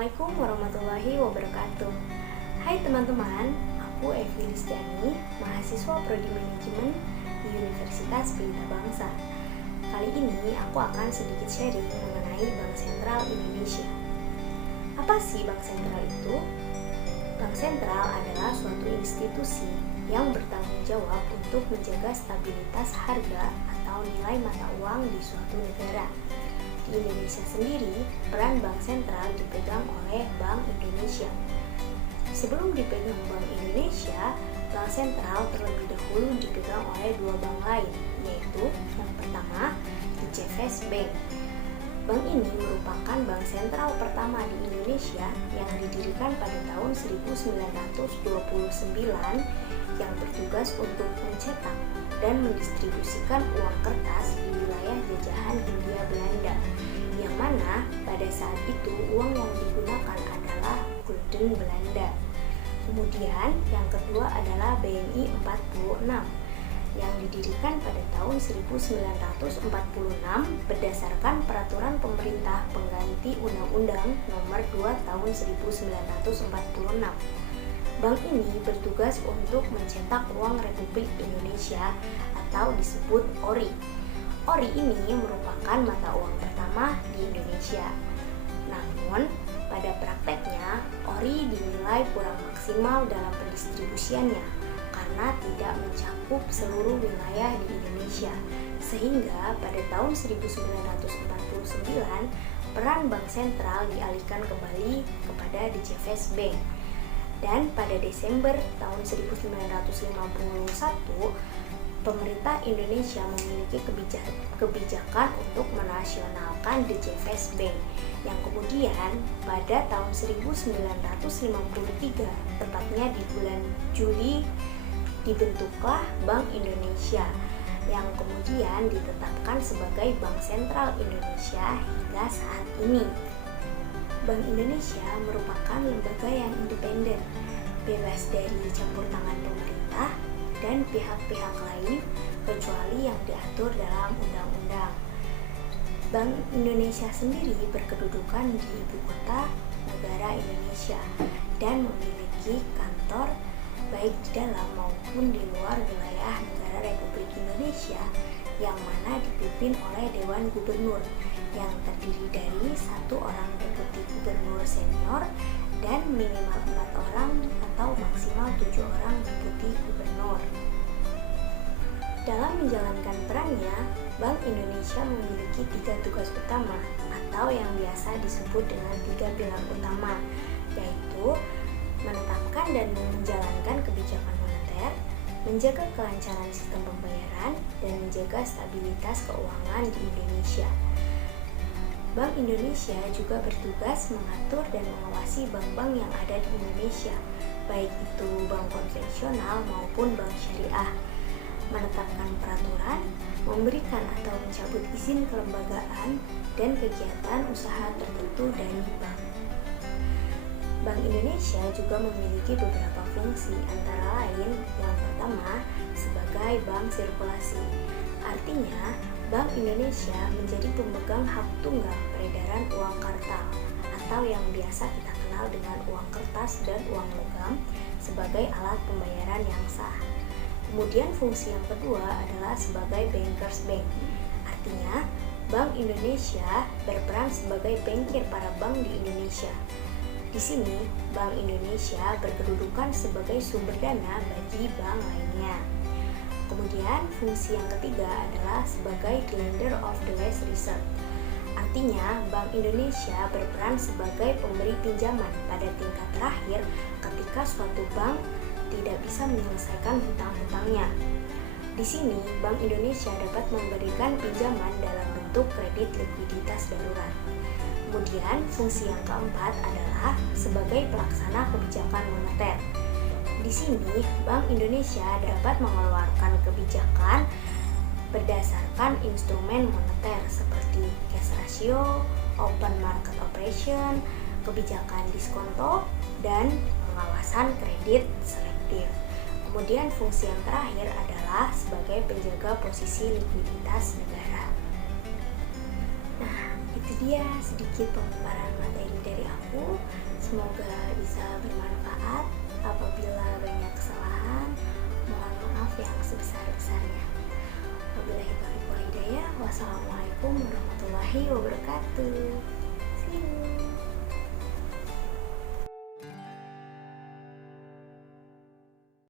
Assalamualaikum warahmatullahi wabarakatuh. Hai teman-teman, aku Evi Listiani, mahasiswa Prodi Manajemen di Universitas Pelita Bangsa. Kali ini aku akan sedikit sharing mengenai Bank Sentral Indonesia. Apa sih Bank Sentral itu? Bank Sentral adalah suatu institusi yang bertanggung jawab untuk menjaga stabilitas harga atau nilai mata uang di suatu negara. Di Indonesia sendiri, peran Bank Sentral dipegang oleh Bank Indonesia. Sebelum dipegang Bank Indonesia, Bank Sentral terlebih dahulu dipegang oleh dua bank lain, yaitu yang pertama, DCFS Bank. Bank ini merupakan bank sentral pertama di Indonesia yang didirikan pada tahun 1929 yang bertugas untuk mencetak dan mendistribusikan uang kertas di wilayah jajahan Hindia Belanda, yang mana pada saat itu uang yang digunakan adalah gulden Belanda. Kemudian yang kedua adalah BNI 46 yang didirikan pada tahun 1946 berdasarkan peraturan pemerintah pengganti Undang-Undang Nomor 2 Tahun 1946. Bank ini bertugas untuk mencetak uang Republik Indonesia atau disebut ORI. ORI ini merupakan mata uang pertama di Indonesia. Namun, pada prakteknya, ORI dinilai kurang maksimal dalam pendistribusiannya karena tidak mencakup seluruh wilayah di Indonesia. Sehingga pada tahun 1949, peran Bank Sentral dialihkan kembali kepada DCFS Bank. Dan pada Desember tahun 1951, pemerintah Indonesia memiliki kebijakan untuk menasionalkan DCFS Bank, yang kemudian pada tahun 1953, tepatnya di bulan Juli, dibentuklah Bank Indonesia, yang kemudian ditetapkan sebagai Bank Sentral Indonesia hingga saat ini. Bank Indonesia merupakan lembaga yang independen, bebas dari campur tangan pemerintah dan pihak-pihak lain kecuali yang diatur dalam undang-undang. Bank Indonesia sendiri berkedudukan di ibu kota negara Indonesia dan memiliki kantor baik di dalam maupun di luar wilayah negara Republik Indonesia, yang mana dipimpin oleh Dewan Gubernur yang terdiri dari 1 orang deputi gubernur senior dan minimal 4 orang atau maksimal 7 orang deputi gubernur. Dalam menjalankan perannya, Bank Indonesia memiliki 3 tugas utama atau yang biasa disebut dengan 3 pilar utama, yaitu menetapkan dan menjalankan kebijakan moneter, menjaga kelancaran sistem pembayaran, dan menjaga stabilitas keuangan di Indonesia. Bank Indonesia juga bertugas mengatur dan mengawasi bank-bank yang ada di Indonesia, baik itu bank konvensional maupun bank syariah, menetapkan peraturan, memberikan atau mencabut izin kelembagaan dan kegiatan usaha tertentu dari bank. Bank Indonesia juga memiliki beberapa fungsi, antara lain yang pertama sebagai bank sirkulasi. Artinya, Bank Indonesia menjadi pemegang hak tunggal peredaran uang kartal atau yang biasa kita kenal dengan uang kertas dan uang logam sebagai alat pembayaran yang sah. Kemudian fungsi yang kedua adalah sebagai bankers bank. Artinya, Bank Indonesia berperan sebagai bankir para bank di Indonesia. Di sini, Bank Indonesia berkedudukan sebagai sumber dana bagi bank lainnya. Kemudian, fungsi yang ketiga adalah sebagai lender of the last resort. Artinya, Bank Indonesia berperan sebagai pemberi pinjaman pada tingkat terakhir ketika suatu bank tidak bisa menyelesaikan hutang-hutangnya. Di sini, Bank Indonesia dapat memberikan pinjaman dalam bentuk kredit likuiditas darurat. Kemudian, fungsi yang keempat adalah sebagai pelaksana kebijakan moneter. Di sini, Bank Indonesia dapat mengeluarkan kebijakan berdasarkan instrumen moneter seperti cash ratio, open market operation, kebijakan diskonto, dan pengawasan kredit selektif. Kemudian fungsi yang terakhir adalah sebagai penjaga posisi likuiditas negara. Nah, Itu dia sedikit pemaparan materi dari aku. Semoga bisa bermanfaat. Apabila banyak kesalahan, mohon maaf yang sebesar-besarnya. Wabillahi taufiq wal hidayah. Wassalamualaikum warahmatullahi wabarakatuh. See you.